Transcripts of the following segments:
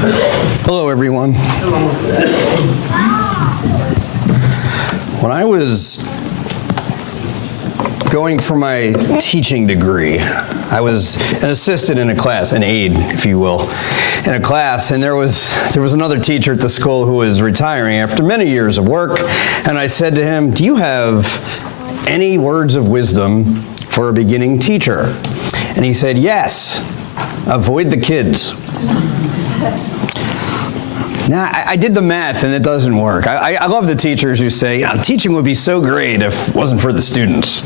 Hello, everyone. When I was going for my teaching degree, I was an assistant in a class, an aide, if you will, in a class, and there was another teacher at the school who was retiring after many years of work, and I said to him, "Do you have any words of wisdom for a beginning teacher?" And he said, "Yes, avoid the kids." Now, I did the math, and it doesn't work. I love the teachers who say, teaching would be so great if it wasn't for the students.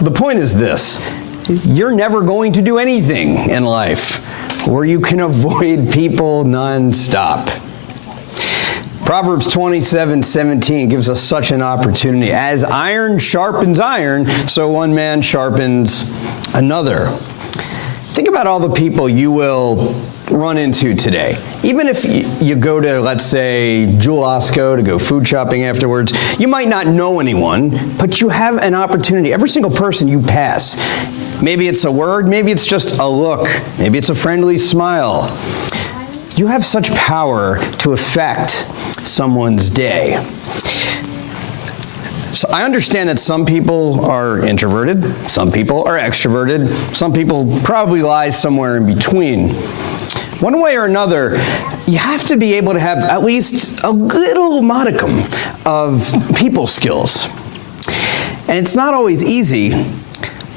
The point is this: you're never going to do anything in life where you can avoid people nonstop. Proverbs 27:17 gives us such an opportunity. As iron sharpens iron, so one man sharpens another. Think about all the people you will run into today. Even if you go to, let's say, Jewel Osco to go food shopping afterwards, you might not know anyone, but you have an opportunity. Every single person you pass, maybe it's a word, maybe it's just a look, maybe it's a friendly smile. You have such power to affect someone's day. So I understand that some people are introverted, some people are extroverted, some people probably lie somewhere in between. One way or another, you have to be able to have at least a little modicum of people skills. And it's not always easy,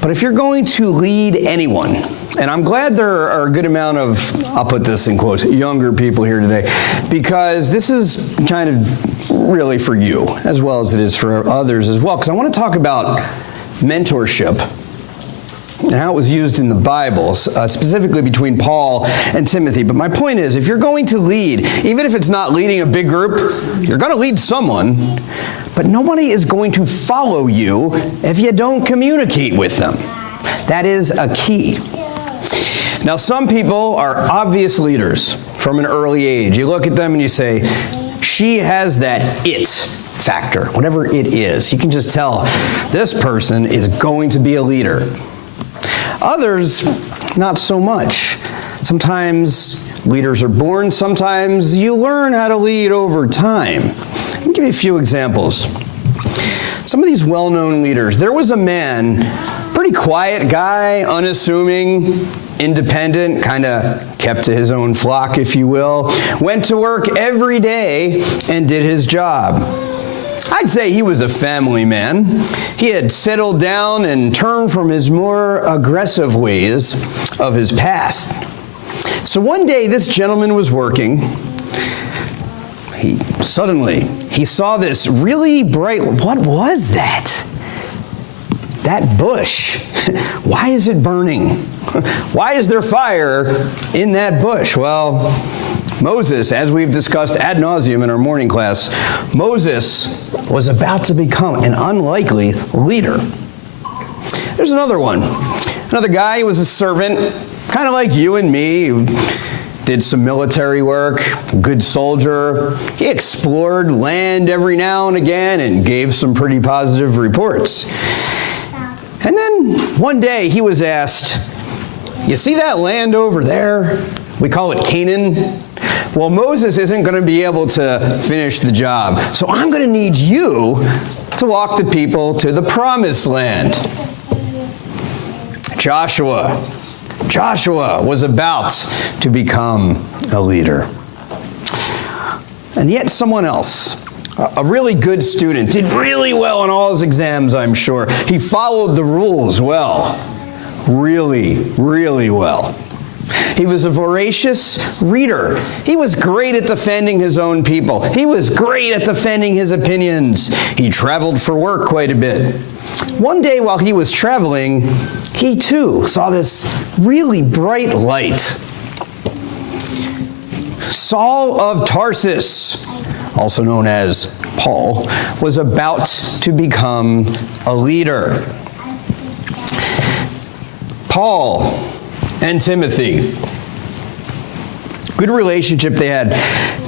but if you're going to lead anyone, and I'm glad there are a good amount of, I'll put this in quotes, younger people here today, because this is kind of really for you, as well as it is for others as well, because I want to talk about mentorship and how it was used in the Bible, specifically between Paul and Timothy. But my point is, if you're going to lead, even if it's not leading a big group, you're going to lead someone, but nobody is going to follow you if you don't communicate with them. That is a key. Now, some people are obvious leaders from an early age. You look at them and you say, she has that it factor, whatever it is. You can just tell this person is going to be a leader. Others, not so much. Sometimes leaders are born, sometimes you learn how to lead over time. Let me give you a few examples. Some of these well-known leaders. There was a man, pretty quiet guy, unassuming, independent, kind of kept to his own flock, if you will, went to work every day and did his job. I'd say he was a family man. He had settled down and turned from his more aggressive ways of his past. So one day this gentleman was working. He saw this really bright, what was that? That bush. Why is it burning? Why is there fire in that bush? Well, Moses, as we've discussed ad nauseum in our morning class, Moses was about to become an unlikely leader. There's another one. Another guy who was a servant, kind of like you and me, who did some military work, good soldier. He explored land every now and again and gave some pretty positive reports. And then one day he was asked, "You see that land over there? We call it Canaan. Well, Moses isn't going to be able to finish the job, so I'm going to need you to walk the people to the promised land." Joshua was about to become a leader. And yet someone else, a really good student, did really well on all his exams, I'm sure. He followed the rules well, really, really well. He was a voracious reader. He was great at defending his own people. He was great at defending his opinions. He traveled for work quite a bit. One day while he was traveling, he too saw this really bright light. Saul of Tarsus, also known as Paul, was about to become a leader. Paul and Timothy. Good relationship they had.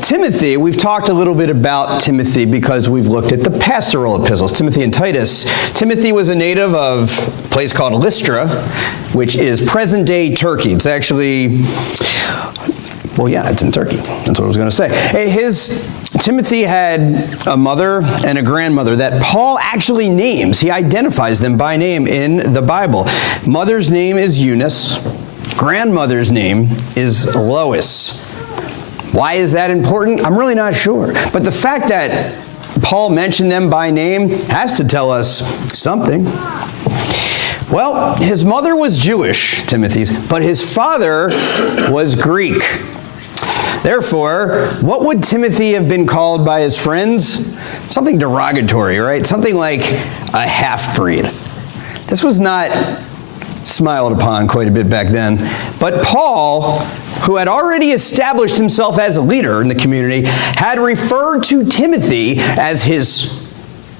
Timothy, we've talked a little bit about Timothy because we've looked at the pastoral epistles, Timothy and Titus. Timothy was a native of a place called Lystra, which is present-day Turkey. It's actually Well, yeah, it's in Turkey. That's what I was going to say. Timothy had a mother and a grandmother that Paul actually names. He identifies them by name in the Bible. Mother's name is Eunice. Grandmother's name is Lois. Why is that important? I'm really not sure. But the fact that Paul mentioned them by name has to tell us something. Well, his mother was Jewish, Timothy's, but his father was Greek. Therefore, what would Timothy have been called by his friends? Something derogatory, right? Something like a half-breed. This was not smiled upon quite a bit back then. But Paul, who had already established himself as a leader in the community, had referred to Timothy as his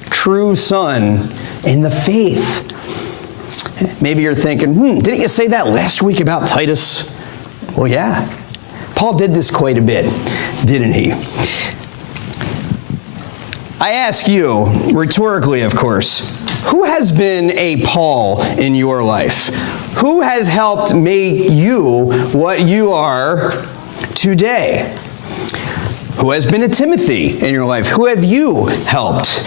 true son in the faith. Maybe you're thinking, didn't you say that last week about Titus? Well, yeah. Paul did this quite a bit, didn't he? I ask you, rhetorically, of course, who has been a Paul in your life? Who has helped make you what you are today? Who has been a Timothy in your life? Who have you helped?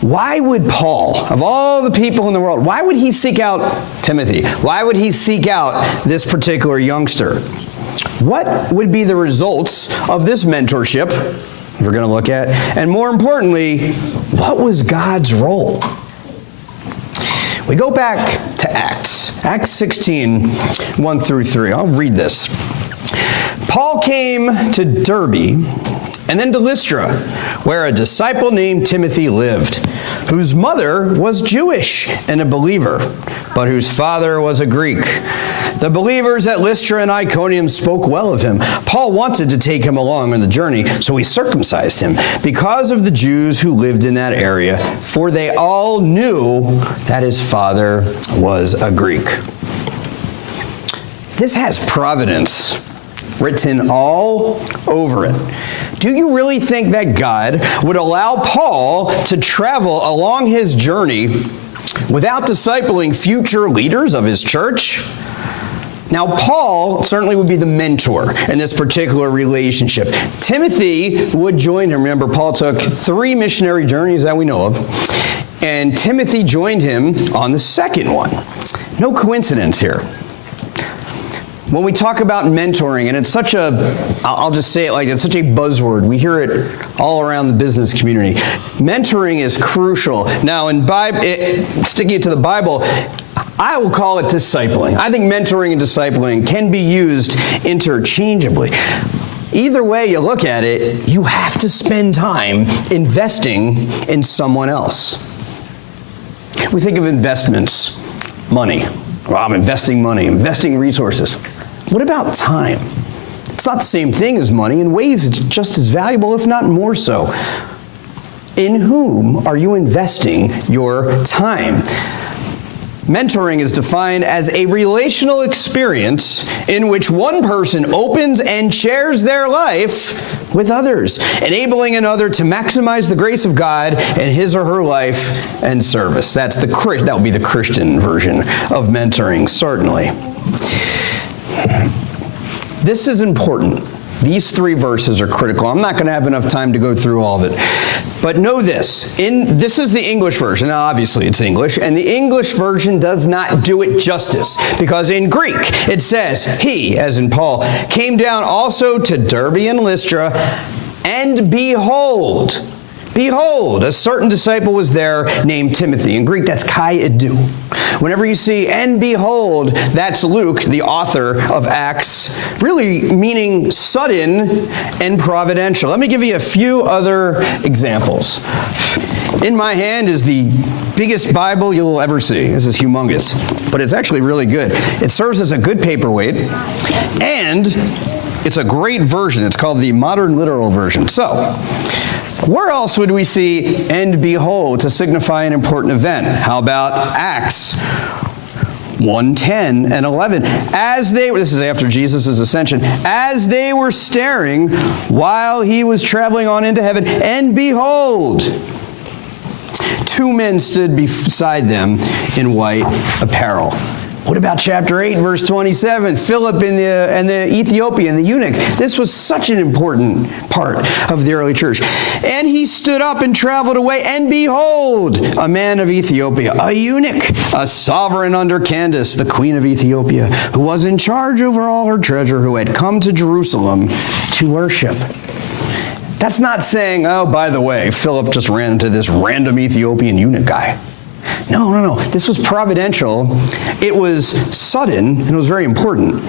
Why would Paul, of all the people in the world, why would he seek out Timothy? Why would he seek out this particular youngster? What would be the results of this mentorship we're going to look at? And more importantly, what was God's role? We go back to Acts 16, 1 through 3. I'll read this. Paul came to Derbe and then to Lystra, where a disciple named Timothy lived, whose mother was Jewish and a believer, but whose father was a Greek. The believers at Lystra and Iconium spoke well of him. Paul wanted to take him along on the journey, so he circumcised him because of the Jews who lived in that area, for they all knew that his father was a Greek. This has providence written all over it. Do you really think that God would allow Paul to travel along his journey without discipling future leaders of his church? Now, Paul certainly would be the mentor in this particular relationship. Timothy would join him. Remember, Paul took 3 missionary journeys that we know of, and Timothy joined him on the second one. No coincidence here. When we talk about mentoring, and it's such I'll just say it like it's such a buzzword. We hear it all around the business community. Mentoring is crucial. Now, sticking it to the Bible, I will call it discipling. I think mentoring and discipling can be used interchangeably. Either way you look at it, you have to spend time investing in someone else. We think of investments, money. Well, I'm investing money, investing resources. What about time? It's not the same thing as money. In ways, it's just as valuable, if not more so. In whom are you investing your time? Mentoring is defined as a relational experience in which one person opens and shares their life with others, enabling another to maximize the grace of God in his or her life and service. That would be the Christian version of mentoring, certainly. This is important. These 3 verses are critical. I'm not going to have enough time to go through all of it. But know this. This is the English version. Now, obviously, it's English. And the English version does not do it justice. Because in Greek, it says, he, as in Paul, came down also to Derbe and Lystra, and behold, a certain disciple was there named Timothy. In Greek, that's kai idou. Whenever you see, and behold, that's Luke, the author of Acts, really meaning sudden and providential. Let me give you a few other examples. In my hand is the biggest Bible you'll ever see. This is humongous, but it's actually really good. It serves as a good paperweight, and it's a great version. It's called the Modern Literal Version. So, where else would we see and behold to signify an important event? How about Acts 1:10 and 11? This is after Jesus' ascension, as they were staring while he was traveling on into heaven, and behold, 2 men stood beside them in white apparel. What about chapter 8, verse 27? Philip and the Ethiopian, the eunuch. This was such an important part of the early church. And he stood up and traveled away, and behold, a man of Ethiopia, a eunuch, a sovereign under Candace, the queen of Ethiopia, who was in charge over all her treasure, who had come to Jerusalem to worship. That's not saying, oh, by the way, Philip just ran into this random Ethiopian eunuch guy. No. This was providential. It was sudden, and it was very important.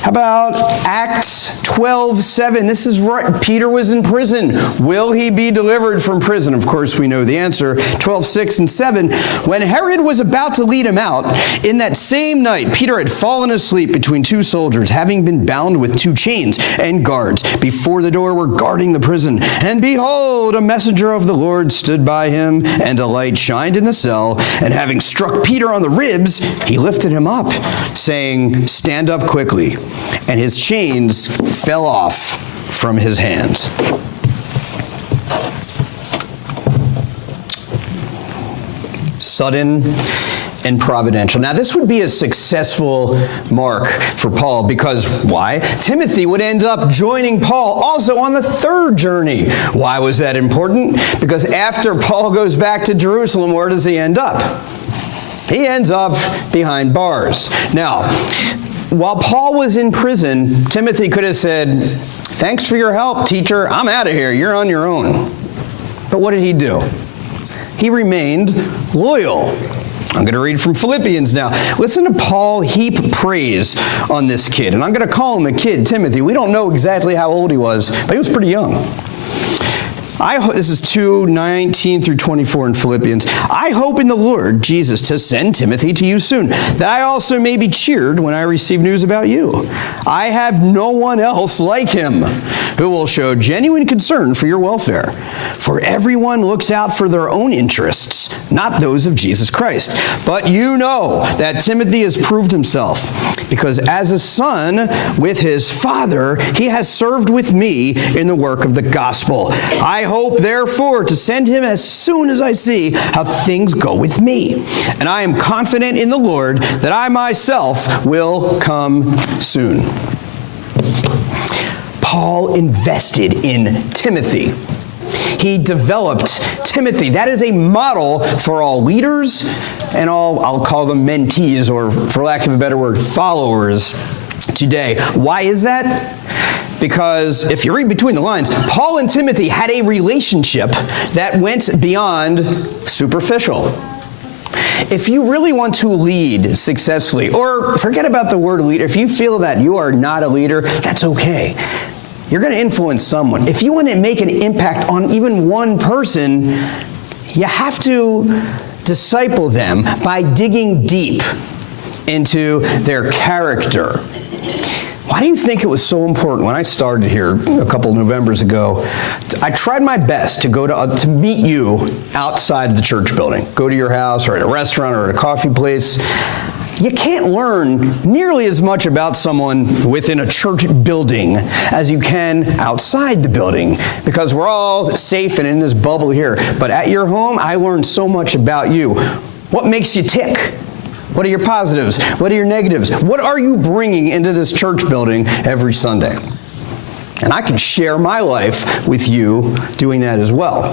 How about Acts 12:7? This is right. Peter was in prison. Will he be delivered from prison? Of course, we know the answer. 12:6 and 7. When Herod was about to lead him out, in that same night, Peter had fallen asleep between two soldiers, having been bound with two chains, and guards before the door were guarding the prison. And behold, a messenger of the Lord stood by him, and a light shined in the cell. And having struck Peter on the ribs, he lifted him up, saying, "Stand up quickly." And his chains fell off from his hands. Sudden and providential. Now, this would be a successful mark for Paul because why? Timothy would end up joining Paul also on the third journey. Why was that important? Because after Paul goes back to Jerusalem, where does he end up? He ends up behind bars. Now, while Paul was in prison, Timothy could have said, "Thanks for your help, teacher. I'm out of here. You're on your own." But what did he do? He remained loyal. I'm going to read from Philippians now. Listen to Paul heap praise on this kid. And I'm going to call him a kid, Timothy. We don't know exactly how old he was, but he was pretty young. This is 2:19 through 24 in Philippians. I hope in the Lord Jesus to send Timothy to you soon, that I also may be cheered when I receive news about you. I have no one else like him who will show genuine concern for your welfare. For everyone looks out for their own interests, not those of Jesus Christ. But you know that Timothy has proved himself, because as a son with his father, he has served with me in the work of the gospel. I hope, therefore, to send him as soon as I see how things go with me. And I am confident in the Lord that I myself will come soon. Paul invested in Timothy. He developed Timothy. That is a model for all leaders and all, I'll call them mentees, or for lack of a better word, followers today. Why is that? Because if you read between the lines, Paul and Timothy had a relationship that went beyond superficial. If you really want to lead successfully, or forget about the word leader, if you feel that you are not a leader, that's okay. You're going to influence someone. If you want to make an impact on even one person, you have to disciple them by digging deep into their character. Why do you think it was so important when I started here a couple Novembers ago? I tried my best to go to meet you outside the church building. Go to your house or at a restaurant or at a coffee place. You can't learn nearly as much about someone within a church building as you can outside the building, because we're all safe and in this bubble here. But at your home, I learned so much about you. What makes you tick? What are your positives? What are your negatives? What are you bringing into this church building every Sunday? And I can share my life with you doing that as well.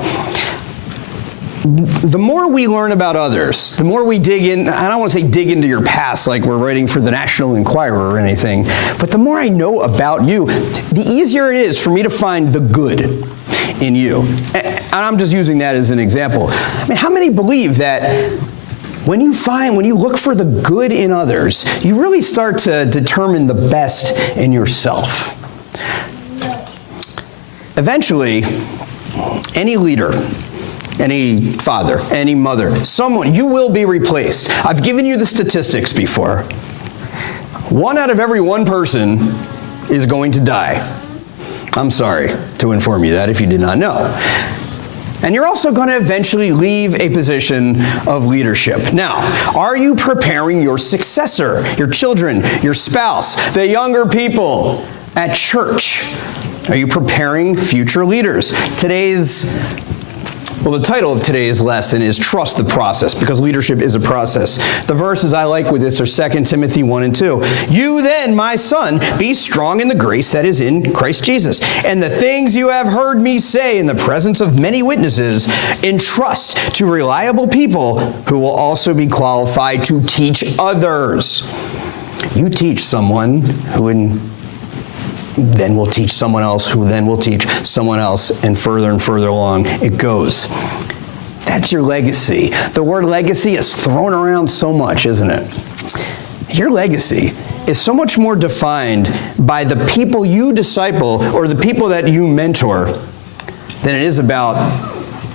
The more we learn about others, the more we dig in, I don't want to say dig into your past like we're writing for the National Enquirer or anything, but the more I know about you, the easier it is for me to find the good in you. And I'm just using that as an example. I mean, how many believe that when you look for the good in others, you really start to determine the best in yourself? Eventually, any leader, any father, any mother, someone, you will be replaced. I've given you the statistics before. 1 out of every 1 person is going to die. I'm sorry to inform you that if you did not know. And you're also going to eventually leave a position of leadership. Now, are you preparing your successor, your children, your spouse, the younger people at church? Are you preparing future leaders? Today's Well, the title of today's lesson is Trust the Process, because leadership is a process. The verses I like with this are 2 Timothy 1 and 2. You then, my son, be strong in the grace that is in Christ Jesus. And the things you have heard me say in the presence of many witnesses, entrust to reliable people who will also be qualified to teach others. You teach someone who then will teach someone else, who then will teach someone else, and further along it goes. That's your legacy. The word legacy is thrown around so much, isn't it? Your legacy is so much more defined by the people you disciple or the people that you mentor than it is about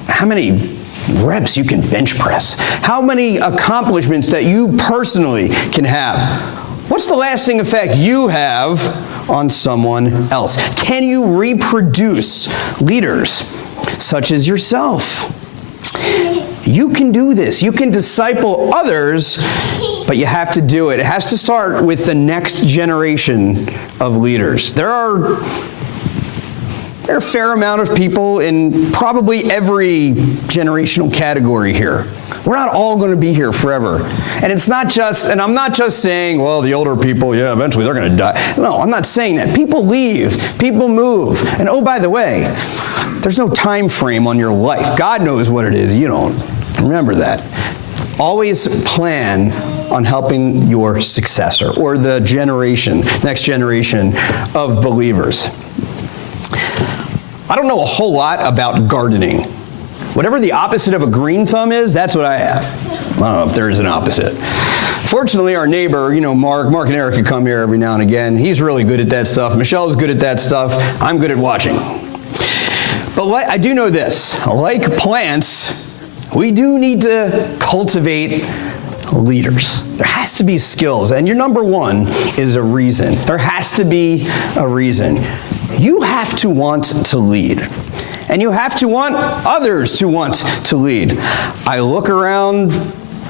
how many reps you can bench press, how many accomplishments that you personally can have. What's the lasting effect you have on someone else? Can you reproduce leaders such as yourself? You can do this. You can disciple others, but you have to do it. It has to start with the next generation of leaders. There are a fair amount of people in probably every generational category here. We're not all going to be here forever. And it's not just, and I'm not just saying, well, the older people, yeah, eventually they're going to die. No, I'm not saying that. People leave, people move. And oh, by the way, there's no time frame on your life. God knows what it is. You don't. Remember that. Always plan on helping your successor or the next generation of believers. I don't know a whole lot about gardening. Whatever the opposite of a green thumb is, that's what I have. I don't know if there is an opposite. Fortunately, our neighbor, Mark and Eric come here every now and again. He's really good at that stuff. Michelle's good at that stuff. I'm good at watching. But I do know this. Like plants, we do need to cultivate leaders. There has to be skills. And your number one is a reason. There has to be a reason. You have to want to lead. And you have to want others to want to lead. I look around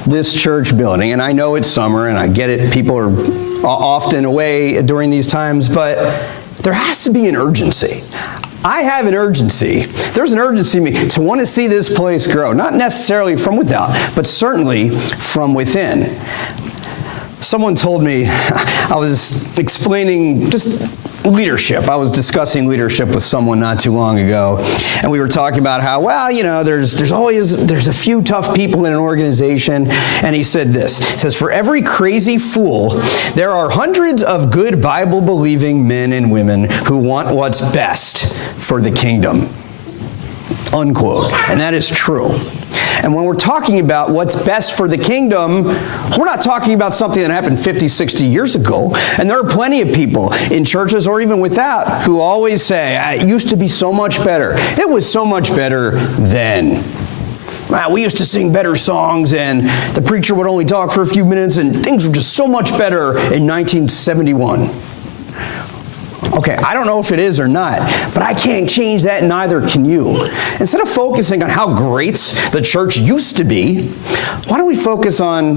this church building, and I know it's summer, and I get it. People are often away during these times, but there has to be an urgency. I have an urgency. There's an urgency in me to want to see this place grow, not necessarily from without, but certainly from within. Someone told me, I was explaining just leadership. I was discussing leadership with someone not too long ago, and we were talking about how, there's a few tough people in an organization, and he said this. He says, for every crazy fool, there are hundreds of good Bible-believing men and women who want what's best for the kingdom. Unquote. And that is true. And when we're talking about what's best for the kingdom, we're not talking about something that happened 50, 60 years ago. And there are plenty of people in churches or even without who always say, it used to be so much better. It was so much better then. We used to sing better songs, and the preacher would only talk for a few minutes, and things were just so much better in 1971. Okay, I don't know if it is or not, but I can't change that, neither can you. Instead of focusing on how great the church used to be, why don't we focus on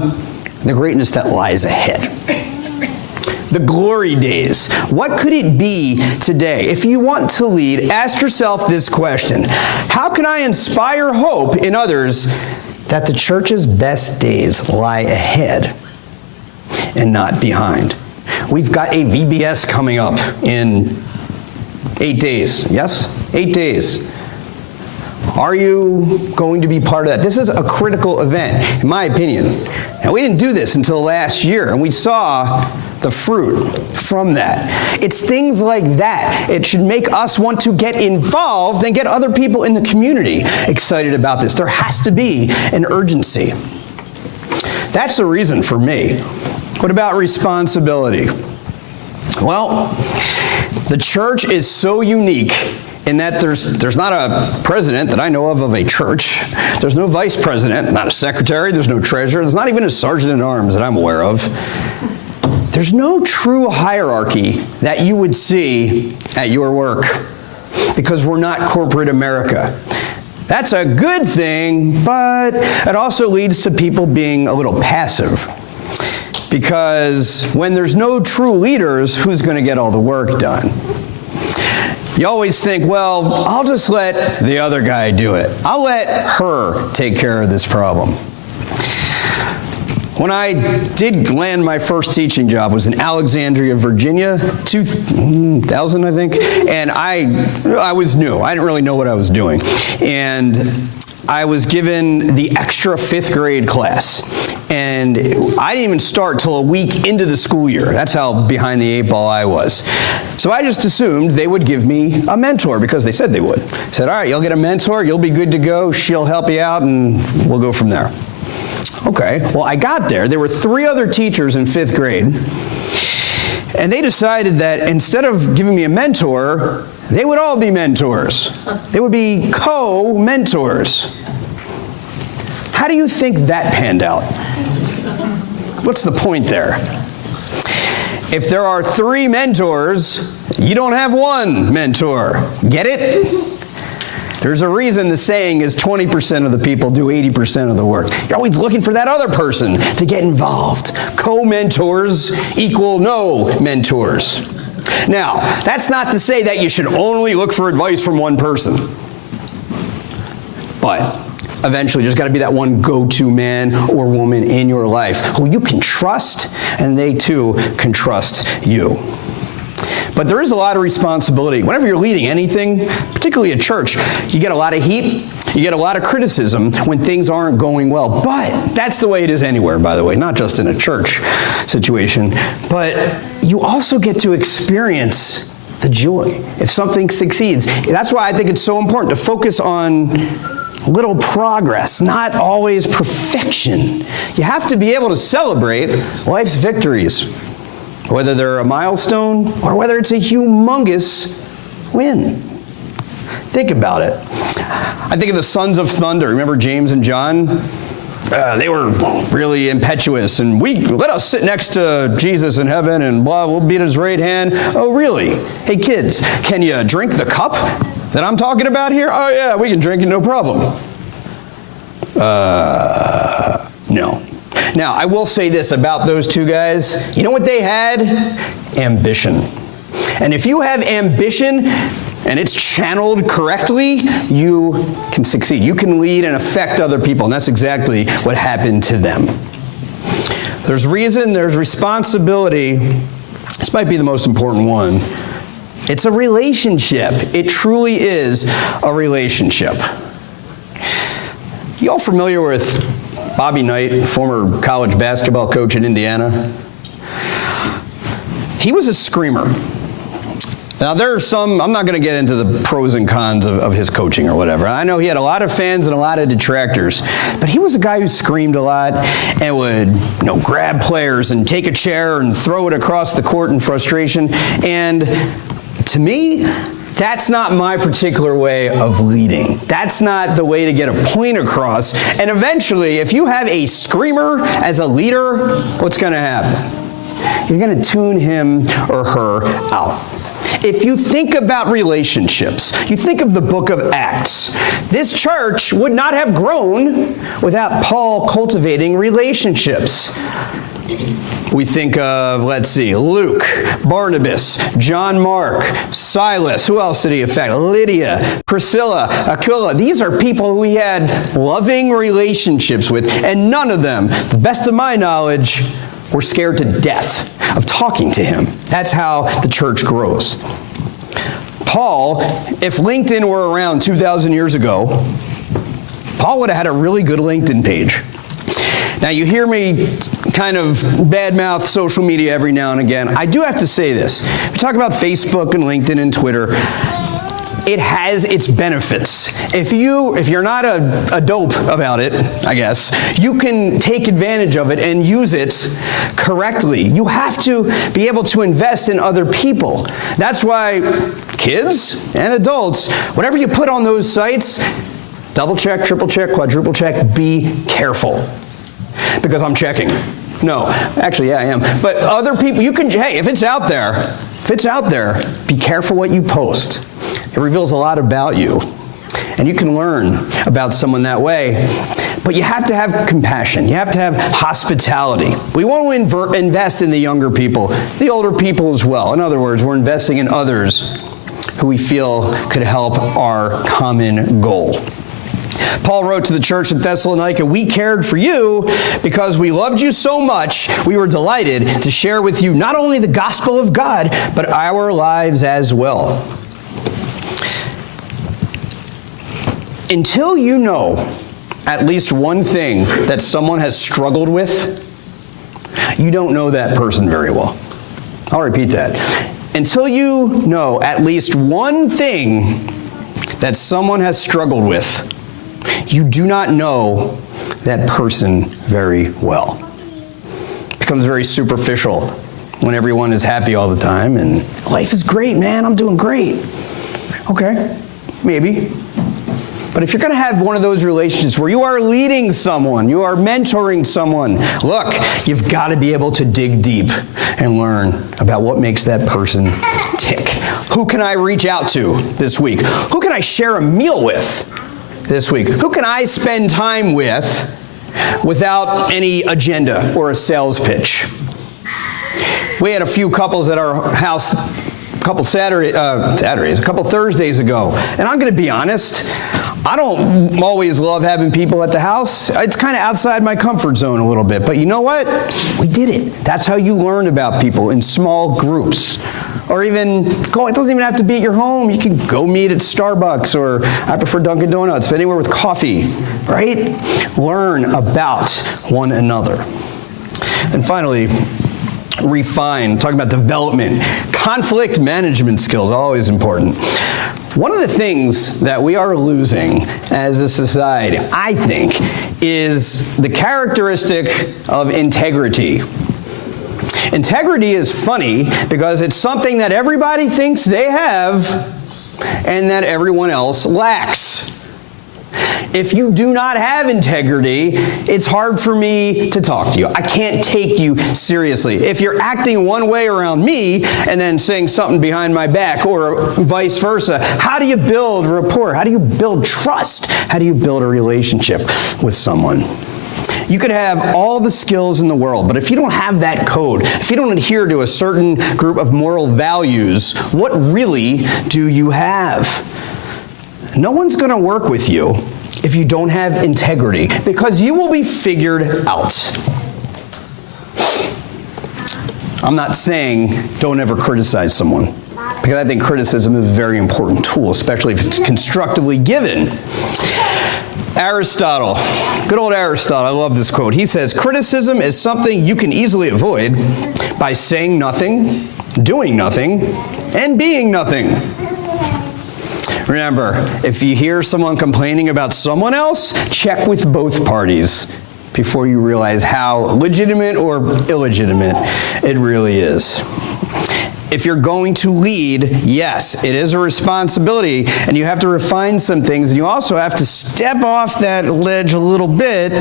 the greatness that lies ahead? The glory days. What could it be today? If you want to lead, ask yourself this question. How can I inspire hope in others that the church's best days lie ahead and not behind? We've got a VBS coming up in 8 days. Yes? 8 days. Are you going to be part of that? This is a critical event, in my opinion. And we didn't do this until last year, and we saw the fruit from that. It's things like that. It should make us want to get involved and get other people in the community excited about this. There has to be an urgency. That's the reason for me. What about responsibility? Well, the church is so unique in that there's not a president that I know of a church. There's no vice president, not a secretary, there's no treasurer, there's not even a sergeant-at-arms that I'm aware of. There's no true hierarchy that you would see at your work because we're not corporate America. That's a good thing, but it also leads to people being a little passive. Because when there's no true leaders, who's going to get all the work done? You always think, well, I'll just let the other guy do it. I'll let her take care of this problem. When I did land my first teaching job, was in Alexandria, Virginia, 2000, I think, and I was new. I didn't really know what I was doing. And I was given the extra 5th grade class. And I didn't even start till a week into the school year. That's how behind the 8 ball I was. So I just assumed they would give me a mentor because they said they would. I said, all right, you'll get a mentor, you'll be good to go, she'll help you out, and we'll go from there. Okay, well, I got there. There were 3 other teachers in 5th grade, and they decided that instead of giving me a mentor, they would all be mentors. They would be co-mentors. How do you think that panned out? What's the point there? If there are 3 mentors, you don't have 1 mentor. Get it? There's a reason the saying is 20% of the people do 80% of the work. You're always looking for that other person to get involved. Co-mentors equal no mentors. Now, that's not to say that you should only look for advice from 1 person. But eventually, there's got to be that one go-to man or woman in your life who you can trust, and they too can trust you. But there is a lot of responsibility. Whenever you're leading anything, particularly a church, you get a lot of heat, you get a lot of criticism when things aren't going well. But that's the way it is anywhere, by the way, not just in a church situation. But you also get to experience the joy if something succeeds. That's why I think it's so important to focus on little progress, not always perfection. You have to be able to celebrate life's victories, whether they're a milestone or whether it's a humongous win. Think about it. I think of the sons of thunder. Remember James and John? They were really impetuous, and let us sit next to Jesus in heaven and blah, we'll be at his right hand. Oh, really? Hey, kids, can you drink the cup that I'm talking about here? Oh, yeah, we can drink it, no problem. No. Now, I will say this about those 2 guys. You know what they had? Ambition. And if you have ambition and it's channeled correctly, you can succeed. You can lead and affect other people, and that's exactly what happened to them. There's reason, there's responsibility. This might be the most important one. It's a relationship. It truly is a relationship. You all familiar with Bobby Knight, former college basketball coach in Indiana? He was a screamer. Now, there are some, I'm not going to get into the pros and cons of his coaching or whatever. I know he had a lot of fans and a lot of detractors, but he was a guy who screamed a lot and would, grab players and take a chair and throw it across the court in frustration. And to me, that's not my particular way of leading. That's not the way to get a point across. And eventually, if you have a screamer as a leader, what's going to happen? You're going to tune him or her out. If you think about relationships, you think of the book of Acts. This church would not have grown without Paul cultivating relationships. We think of, Luke, Barnabas, John Mark, Silas. Who else did he affect? Lydia, Priscilla, Aquila. These are people who he had loving relationships with, and none of them, to the best of my knowledge, were scared to death of talking to him. That's how the church grows. Paul, if LinkedIn were around 2,000 years ago, Paul would have had a really good LinkedIn page. Now, you hear me kind of badmouth social media every now and again. I do have to say this. We talk about Facebook and LinkedIn and Twitter. It has its benefits. If you're not a dope about it, I guess, you can take advantage of it and use it correctly. You have to be able to invest in other people. That's why kids and adults, whatever you put on those sites, double check, triple check, quadruple check, be careful. Because I'm checking. No, actually, yeah, I am. But other people, if it's out there, be careful what you post. It reveals a lot about you. And you can learn about someone that way. But you have to have compassion. You have to have hospitality. We want to invest in the younger people, the older people as well. In other words, we're investing in others who we feel could help our common goal. Paul wrote to the church at Thessalonica, "We cared for you because we loved you so much. We were delighted to share with you not only the gospel of God, but our lives as well." Until you know at least one thing that someone has struggled with, you don't know that person very well. I'll repeat that. Until you know at least one thing that someone has struggled with, you do not know that person very well. It becomes very superficial when everyone is happy all the time and life is great, man, I'm doing great. Okay, maybe. But if you're going to have one of those relationships where you are leading someone, you are mentoring someone, look, you've got to be able to dig deep and learn about what makes that person tick. Who can I reach out to this week? Who can I share a meal with this week? Who can I spend time with without any agenda or a sales pitch? We had a few couples at our house a couple Thursdays ago, and I'm going to be honest, I don't always love having people at the house. It's kind of outside my comfort zone a little bit, but you know what? We did it. That's how you learn about people, in small groups. Or even, it doesn't even have to be at your home. You can go meet at Starbucks, or I prefer Dunkin' Donuts, but anywhere with coffee, right? Learn about one another. And finally, refine, talking about development. Conflict management skills, always important. One of the things that we are losing as a society, I think, is the characteristic of integrity. Integrity is funny because it's something that everybody thinks they have and that everyone else lacks. If you do not have integrity, it's hard for me to talk to you. I can't take you seriously. If you're acting one way around me and then saying something behind my back, or vice versa, how do you build rapport? How do you build trust? How do you build a relationship with someone? You could have all the skills in the world, but if you don't have that code, if you don't adhere to a certain group of moral values, what really do you have? No one's going to work with you if you don't have integrity, because you will be figured out. I'm not saying don't ever criticize someone, because I think criticism is a very important tool, especially if it's constructively given. Aristotle, good old Aristotle, I love this quote. He says, "Criticism is something you can easily avoid by saying nothing, doing nothing, and being nothing." Remember, if you hear someone complaining about someone else, check with both parties before you realize how legitimate or illegitimate it really is. If you're going to lead, yes, it is a responsibility, and you have to refine some things, and you also have to step off that ledge a little bit,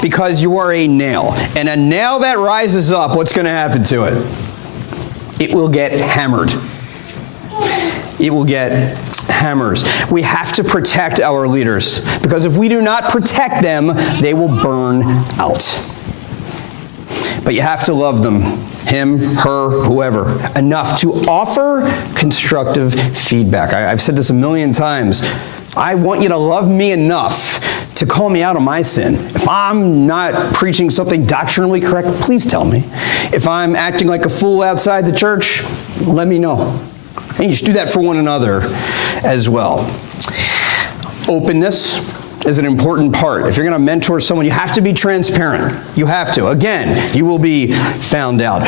because you are a nail. And a nail that rises up, what's going to happen to it? It will get hammered. It will get hammers. We have to protect our leaders, because if we do not protect them, they will burn out. But you have to love them, him, her, whoever, enough to offer constructive feedback. I've said this a million times. I want you to love me enough to call me out on my sin. If I'm not preaching something doctrinally correct, please tell me. If I'm acting like a fool outside the church, let me know. And you should do that for one another as well. Openness is an important part. If you're going to mentor someone, you have to be transparent. You have to. Again, you will be found out.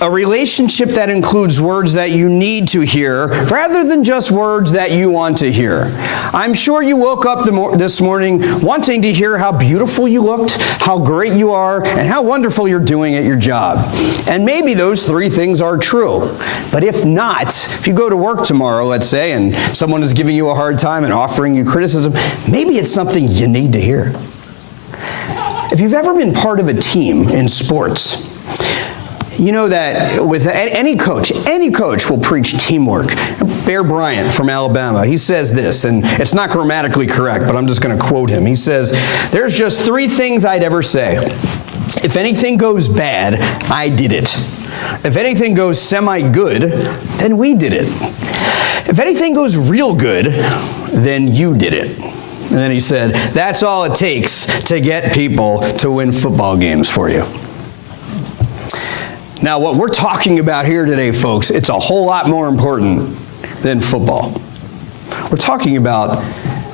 A relationship that includes words that you need to hear rather than just words that you want to hear. I'm sure you woke up this morning wanting to hear how beautiful you looked, how great you are, and how wonderful you're doing at your job. And maybe those three things are true. But if not, if you go to work tomorrow, let's say, and someone is giving you a hard time and offering you criticism, maybe it's something you need to hear. If you've ever been part of a team in sports, you know that with any coach will preach teamwork. Bear Bryant from Alabama, he says this, and it's not grammatically correct, but I'm just going to quote him. He says, "There's just three things I'd ever say. If anything goes bad, I did it. If anything goes semi-good, then we did it. If anything goes real good, then you did it. And then he said, that's all it takes to get people to win football games for you. Now, what we're talking about here today, folks, it's a whole lot more important than football. We're talking about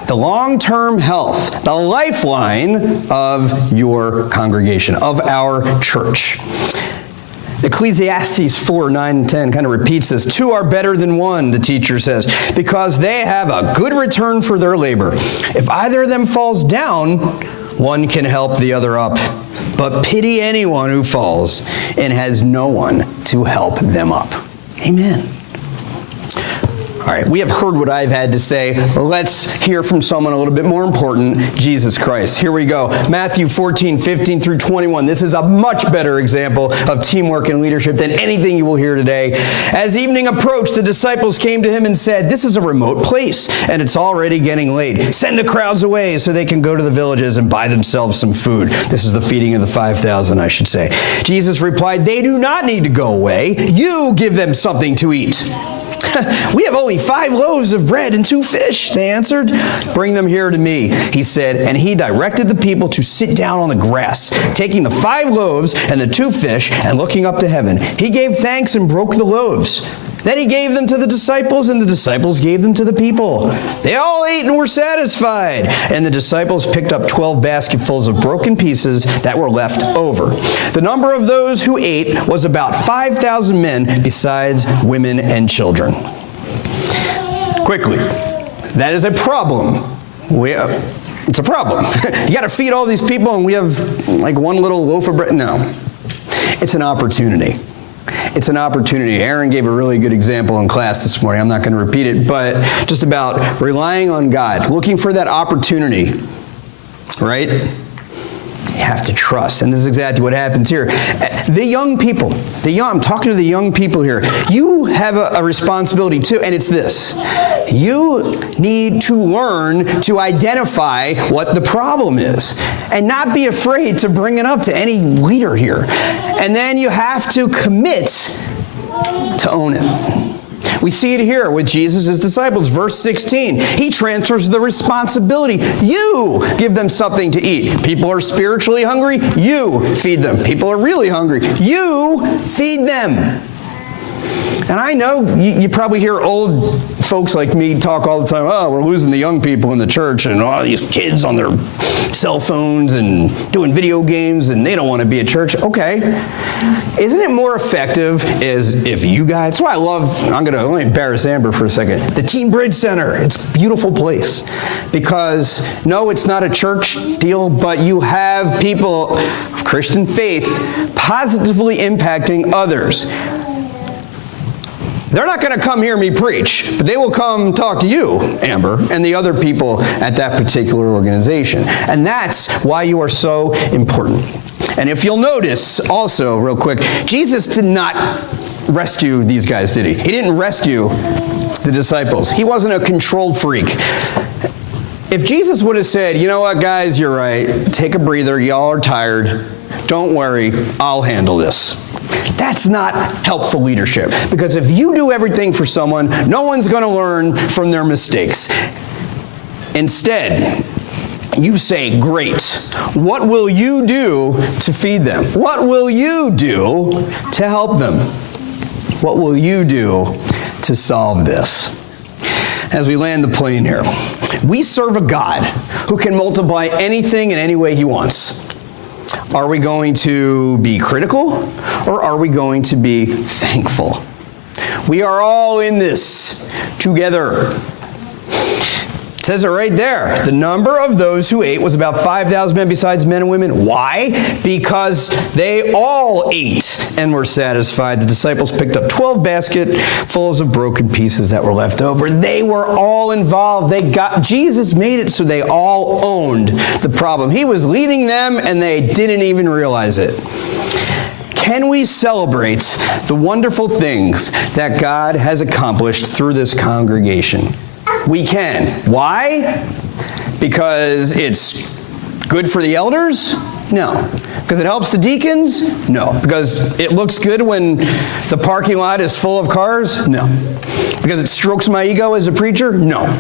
the long-term health, the lifeline of your congregation, of our church. Ecclesiastes 4, 9, and 10 kind of repeats this. Two are better than one, the teacher says, because they have a good return for their labor. If either of them falls down, one can help the other up. But pity anyone who falls and has no one to help them up. Amen. All right, we have heard what I've had to say. Let's hear from someone a little bit more important, Jesus Christ. Here we go. Matthew 14, 15 through 21. This is a much better example of teamwork and leadership than anything you will hear today. As evening approached, the disciples came to him and said, this is a remote place, and it's already getting late. Send the crowds away so they can go to the villages and buy themselves some food. This is the feeding of the 5,000, I should say. Jesus replied, they do not need to go away. You give them something to eat. We have only 5 loaves of bread and 2 fish, they answered. Bring them here to me, he said, and he directed the people to sit down on the grass. Taking the 5 loaves and the 2 fish and looking up to heaven, he gave thanks and broke the loaves. Then he gave them to the disciples, and the disciples gave them to the people. They all ate and were satisfied. And the disciples picked up 12 basketfuls of broken pieces that were left over. The number of those who ate was about 5,000 men, besides women and children. Quickly, that is a problem. It's a problem. You got to feed all these people, and we have like one little loaf of bread. No, it's an opportunity. It's an opportunity. Aaron gave a really good example in class this morning. I'm not going to repeat it, but just about relying on God, looking for that opportunity, right? You have to trust. And this is exactly what happens here. The young people, I'm talking to the young people here. You have a responsibility too, and it's this. You need to learn to identify what the problem is and not be afraid to bring it up to any leader here. And then you have to commit to own it. We see it here with Jesus' disciples. Verse 16, he transfers the responsibility. You give them something to eat. People are spiritually hungry. You feed them. People are really hungry. You feed them. And I know you probably hear old folks like me talk all the time, oh, we're losing the young people in the church and all these kids on their cell phones and doing video games and they don't want to be at church. Okay. Isn't it more effective as if you guys, that's why I love, let me embarrass Amber for a second, the Team Bridge Center. It's a beautiful place because no, it's not a church deal, but you have people of Christian faith positively impacting others. They're not going to come hear me preach, but they will come talk to you, Amber, and the other people at that particular organization. And that's why you are so important. And if you'll notice also, real quick, Jesus did not rescue these guys, did he? He didn't rescue the disciples. He wasn't a control freak. If Jesus would have said, you know what, guys, you're right. Take a breather. Y'all are tired. Don't worry. I'll handle this. That's not helpful leadership. Because if you do everything for someone, no one's going to learn from their mistakes. Instead, you say, great, what will you do to feed them? What will you do to help them? What will you do to solve this? As we land the plane here, we serve a God who can multiply anything in any way he wants. Are we going to be critical or are we going to be thankful? We are all in this together. It says it right there. The number of those who ate was about 5,000 men besides men and women. Why? Because they all ate and were satisfied. The disciples picked up 12 basketfuls of broken pieces that were left over. They were all involved. Jesus made it so they all owned the problem. He was leading them and they didn't even realize it. Can we celebrate the wonderful things that God has accomplished through this congregation? We can. Why? Because it's good for the elders? No. Because it helps the deacons? No. Because it looks good when the parking lot is full of cars? No. Because it strokes my ego as a preacher? No.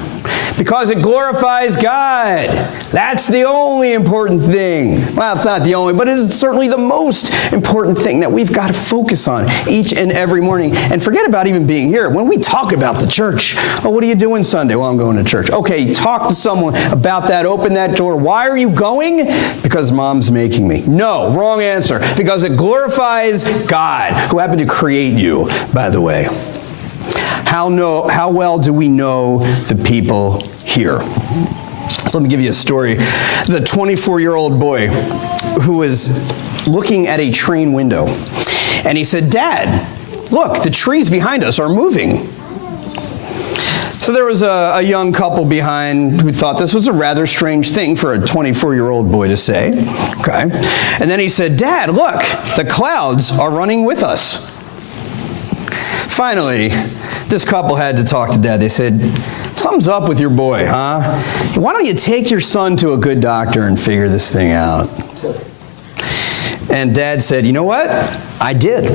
Because it glorifies God. That's the only important thing. Well, it's not the only, but it is certainly the most important thing that we've got to focus on each and every morning. And forget about even being here. When we talk about the church, oh, what are you doing Sunday? Well, I'm going to church. Okay, talk to someone about that. Open that door. Why are you going? Because mom's making me. No, wrong answer. Because it glorifies God, who happened to create you, by the way. How well do we know the people here? So let me give you a story. There's a 24-year-old boy who was looking at a train window, and he said, "Dad, look, the trees behind us are moving." So there was a young couple behind who thought this was a rather strange thing for a 24-year-old boy to say. Okay. And then he said, "Dad, look, the clouds are running with us." Finally, this couple had to talk to Dad. They said, "Something's up with your boy, huh? Why don't you take your son to a good doctor and figure this thing out?" And Dad said, "You know what? I did.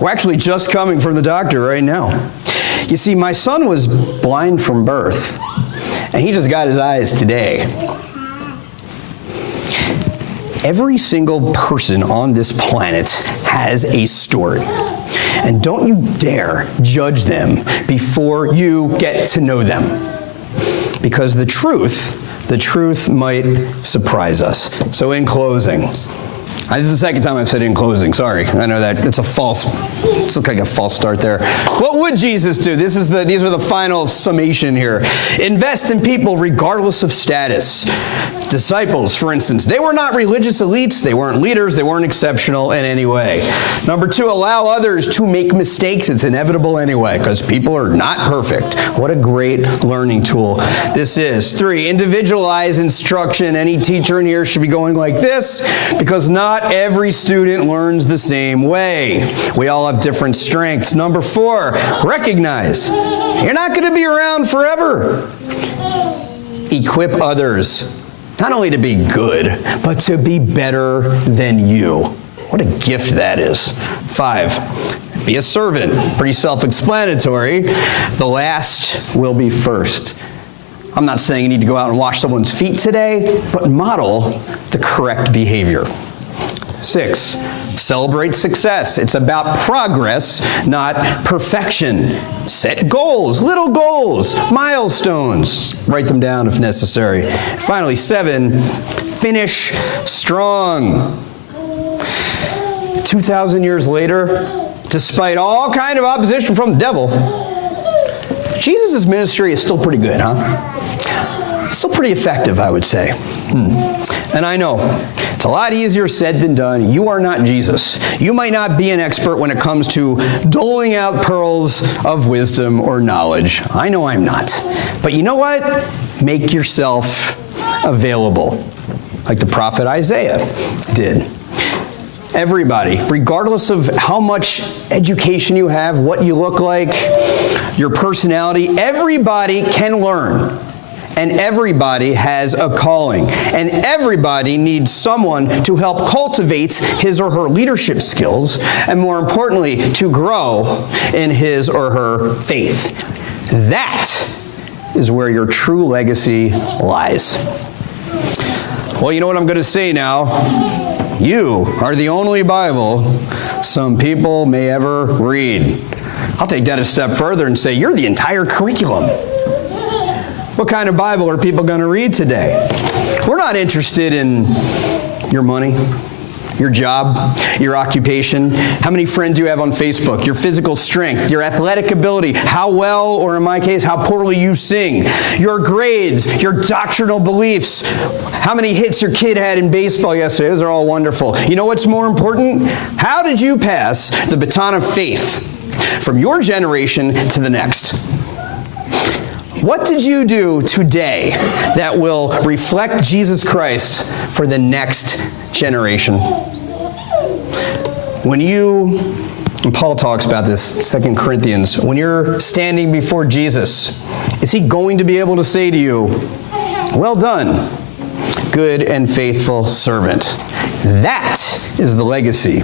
We're actually just coming from the doctor right now. You see, my son was blind from birth, and he just got his eyes today." Every single person on this planet has a story. And don't you dare judge them before you get to know them. Because the truth might surprise us. So in closing, this is the second time I've said in closing, sorry. I know that it's looks like a false start there. What would Jesus do? These are the final summation here. Invest in people regardless of status. Disciples, for instance, they were not religious elites, they weren't leaders, they weren't exceptional in any way. Number 2, allow others to make mistakes. It's inevitable anyway, because people are not perfect. What a great learning tool this is. 3, individualize instruction. Any teacher in here should be going like this, because not every student learns the same way. We all have different strengths. Number 4, recognize you're not going to be around forever. Equip others. Not only to be good, but to be better than you. What a gift that is. 5, be a servant. Pretty self-explanatory. The last will be first. I'm not saying you need to go out and wash someone's feet today, but model the correct behavior. 6, celebrate success. It's about progress, not perfection. Set goals, little goals, milestones. Write them down if necessary. Finally, 7, finish strong. 2,000 years later, despite all kind of opposition from the devil, Jesus' ministry is still pretty good, huh? Still pretty effective, I would say. And I know, it's a lot easier said than done. You are not Jesus. You might not be an expert when it comes to doling out pearls of wisdom or knowledge. I know I'm not. But you know what? Make yourself available, like the prophet Isaiah did. Everybody, regardless of how much education you have, what you look like, your personality, everybody can learn. And everybody has a calling. And everybody needs someone to help cultivate his or her leadership skills, and more importantly, to grow in his or her faith. That is where your true legacy lies. Well, you know what I'm going to say now? You are the only Bible some people may ever read. I'll take that a step further and say you're the entire curriculum. What kind of Bible are people going to read today? We're not interested in your money, your job, your occupation, how many friends you have on Facebook, your physical strength, your athletic ability, how well, or in my case, how poorly you sing, your grades, your doctrinal beliefs, how many hits your kid had in baseball yesterday. Those are all wonderful. You know what's more important? How did you pass the baton of faith from your generation to the next? What did you do today that will reflect Jesus Christ for the next generation? And Paul talks about this, 2 Corinthians, when you're standing before Jesus, is he going to be able to say to you, "Well done, good and faithful servant"? That is the legacy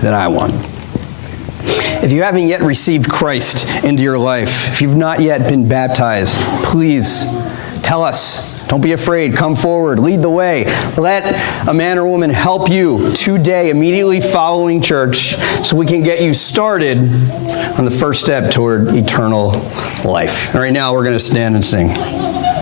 that I want. If you haven't yet received Christ into your life, if you've not yet been baptized, please tell us. Don't be afraid. Come forward. Lead the way. Let a man or woman help you today, immediately following church, so we can get you started on the first step toward eternal life. And right now, we're going to stand and sing.